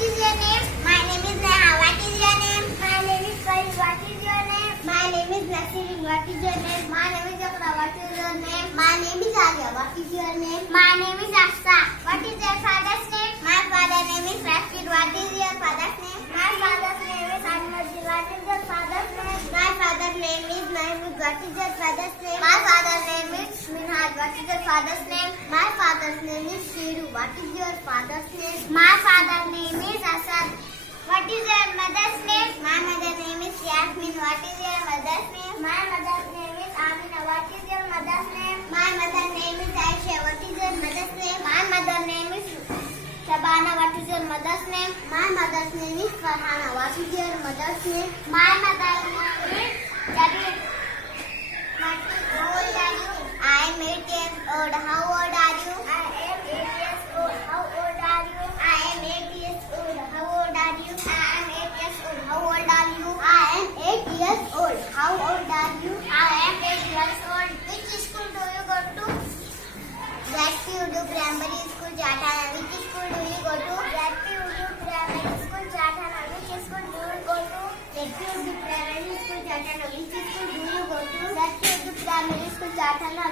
is your name? My name is Neha. What is your name? My name is Karim. What is your name? My name is Nasirin. What is your name? My name is Akra. What is your name? My name is Arya. What is your name? My name is Afsa. What is your father's name? My father's name is Rashid. What is your father's name? My father's name is Ahmadji. What is your father's name? My father's name is Mahmood. What is your father's name? My father's name is Minhaj. What is your father's name? My father's name is Shiru. What is your father's name? My father's name is Asad. What is your mother's name? My mother's name is Yasmin. What is your mother's name? My mother's name is Amina. What is your mother's name? My mother's name is Aisha. What is your mother's name? My mother's name is Shabana. What is your mother's name? My mother's name is Farhana. What is your mother's name? My mother's name is Jabir. How old are you? I am 8 years old. How old are you? I am 8 years old. How old are you? I am 8 years old. How old are you? I am 8 years old. How old are you? I am 8 years old. How old are you? I am 8 years old. Which school do you go to? Gatti Urdu Primary School, Jatana. Which school do you go to? Gatti Urdu Primary School, Jatana. Which school do you go to? Gatti Urdu Primary School, Jatana. Which school do you go to? Gatti Urdu Primary School, Jatana.